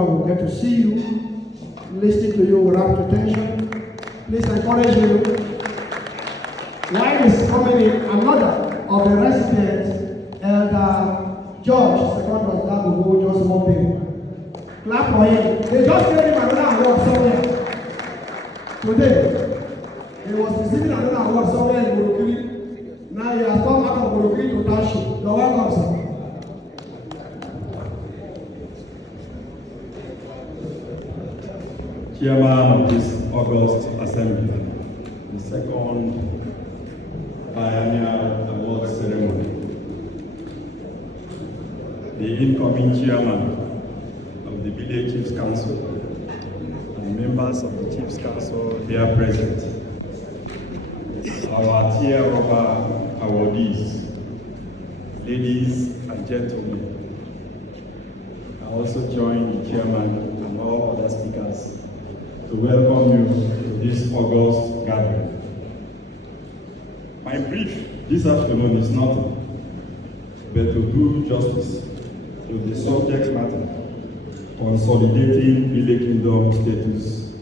everyone will get to see you, listening to you with rapt attention. Please encourage you. While he's coming in, another of the residents, Elder George, Secondus Dabu, who just walked in. Clap for him. They just gave him another award somewhere. Today, he was receiving another award somewhere in Burukiri. Now he has come out of Burukiri to Township. You're welcome, sir. Chairman of this August Assembly, the second Biennial Award Ceremony, the incoming Chairman of the Bille Chiefs Council, and members of the Chiefs Council here present, our tier rubber awardees, ladies and gentlemen. I also join the Chairman and all other speakers to welcome you to this August gathering. My brief this afternoon is nothing but to do justice to the subject matter, consolidating Bille Kingdom status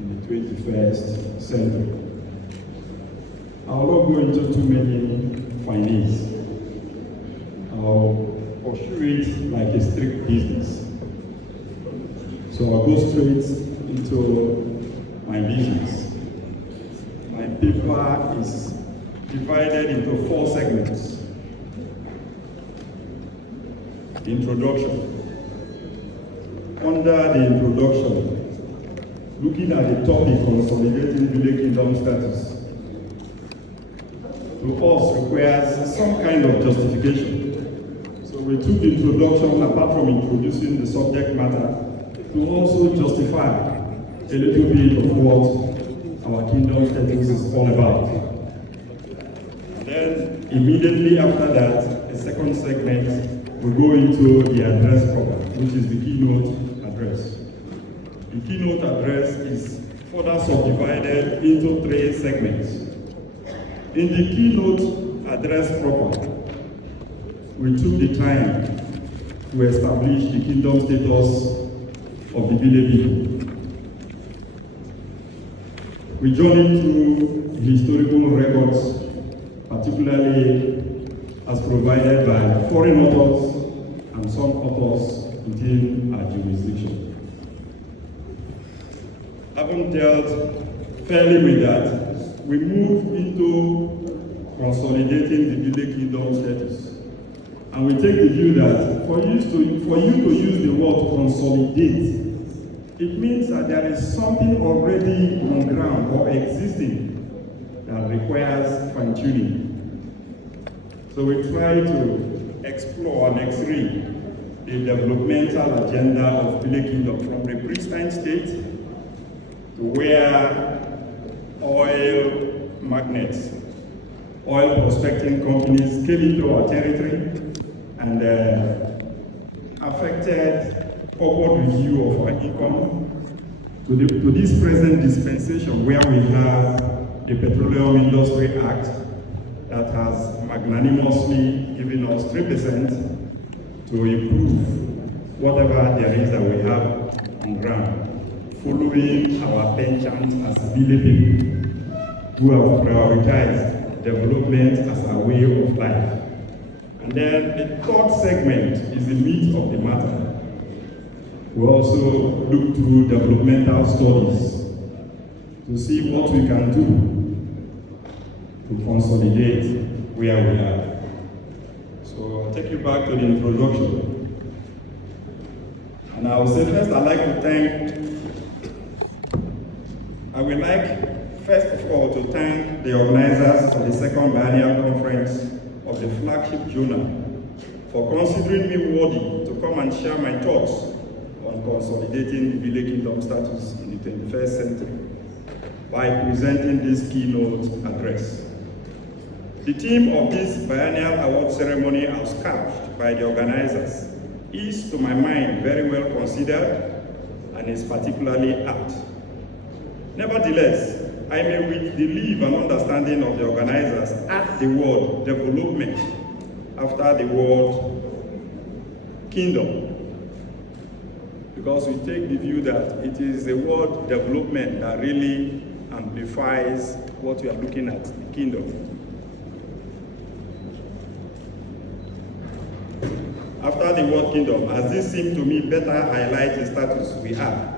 in the 21st century. I will not go into too many findings. I'll pursue it like a strict business. So I'll go straight into my business. My paper is divided into 4 segments. Introduction. Under the introduction, looking at the topic consolidating Bille Kingdom status, to us requires some kind of justification. So we took the introduction, apart from introducing the subject matter, to also justify a little bit of what our kingdom status is all about. Then, immediately after that, the second segment will go into the address proper, which is the keynote address. The keynote address is further subdivided into 3 segments. In the keynote address proper, we took the time to establish the kingdom status of the Bille people. We journeyed through historical records, particularly as provided by foreign authors and some authors within our jurisdiction. Having dealt fairly with that, we moved into consolidating the Bille Kingdom status. And we take the view that for you to use the word consolidate, it means that there is something already on ground or existing that requires fine-tuning. So we try to explore and x-ray the developmental agenda of Bille Kingdom from the pristine state to where oil magnates, oil prospecting companies came into our territory and affected upward review of our income to this present dispensation where we have the Petroleum Industry Act that has magnanimously given us 3% to improve whatever there is that we have on ground, following our penchant as Bille people who have prioritized development as our way of life. And then the third segment is the meat of the matter. We also look through developmental studies to see what we can do to consolidate where we are. So I'll take you back to the introduction. And I will say first, I would like first of all to thank the organizers of the second Biennial conference of the Flagship Journal for considering me worthy to come and share my thoughts on consolidating the Bille Kingdom status in the 21st century by presenting this keynote address. The theme of this Biennial Award ceremony as couched by the organizers is, to my mind, very well considered and is particularly apt. Nevertheless, I may with the leave and understanding of the organizers add the word development after the word kingdom. because we take the view that it is the world development that really amplifies what we are looking at, the kingdom. After the word kingdom, as this seemed to me better highlight the status we have,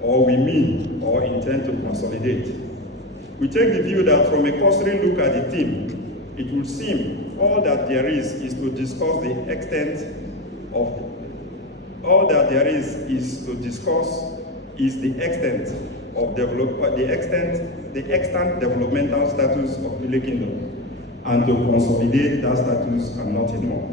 or we mean, or intend to consolidate. We take the view that from a cursory look at the theme, it would seem all that there is to discuss the extent of the extant developmental status of Bille Kingdom, and to consolidate that status and nothing more.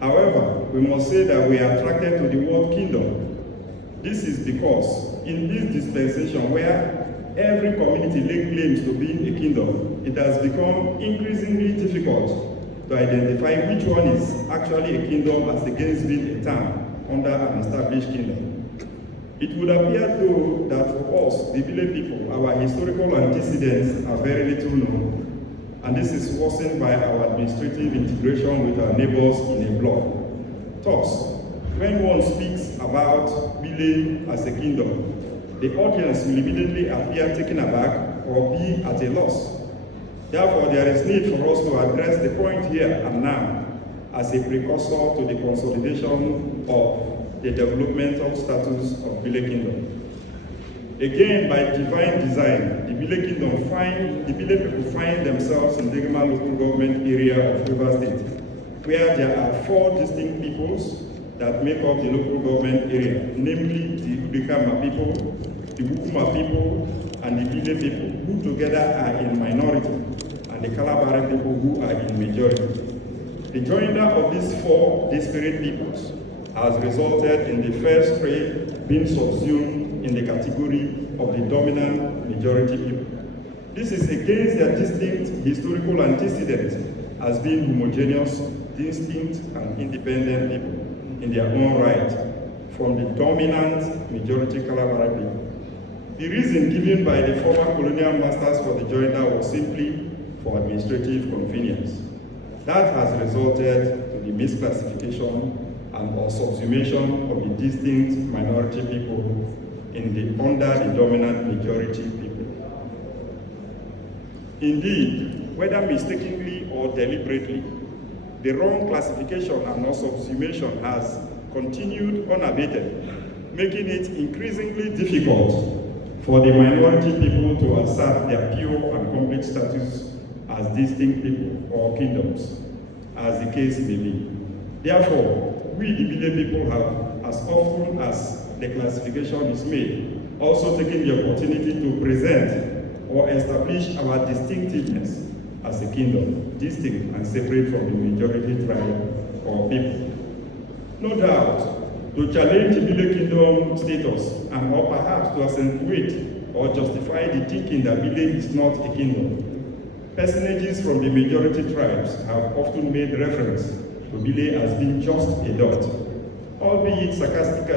However, we must say that we are attracted to the word kingdom. This is because in this dispensation where every community lays claims to being a kingdom, it has become increasingly difficult to identify which one is actually a kingdom as against being a town under an established kingdom. It would appear though that for us, the Bille people, our historical antecedents are very little known, and this is worsened by our administrative integration with our neighbors in a block. Thus, when one speaks about Bille as a kingdom, the audience will immediately appear taken aback or be at a loss. Therefore, there is need for us to address the point here and now as a precursor to the consolidation of the developmental status of Bille Kingdom. Again, by divine design, the Bille people find themselves in the local government area of River State, where there are 4 distinct peoples that make up the local government area, namely the Udikama people, the Wukuma people, and the Bille people, who together are in minority, and the Kalabare people who are in majority. The joinder of these 4 disparate peoples has resulted in the first 3 being subsumed in the category of the dominant majority people. This is against their distinct historical antecedents as being homogeneous, distinct, and independent people in their own right from the dominant majority Kalabare people. The reason given by the former colonial masters for the joinder was simply for administrative convenience. That has resulted to the misclassification and or subsumation of the distinct minority people under the dominant majority people. Indeed, whether mistakenly or deliberately, the wrong classification and or subsumation has continued unabated, making it increasingly difficult for the minority people to assert their pure and complete status as distinct people or kingdoms, as the case may be. Therefore, we the Bille people have, as often as the classification is made, also taken the opportunity to present or establish our distinctiveness as a kingdom, distinct and separate from the majority tribe or people. No doubt, to challenge the Bille Kingdom status and or perhaps to accentuate or justify the thinking that Bille is not a kingdom, personages from the majority tribes have often made reference to Bille as being just a dot, albeit sarcastically.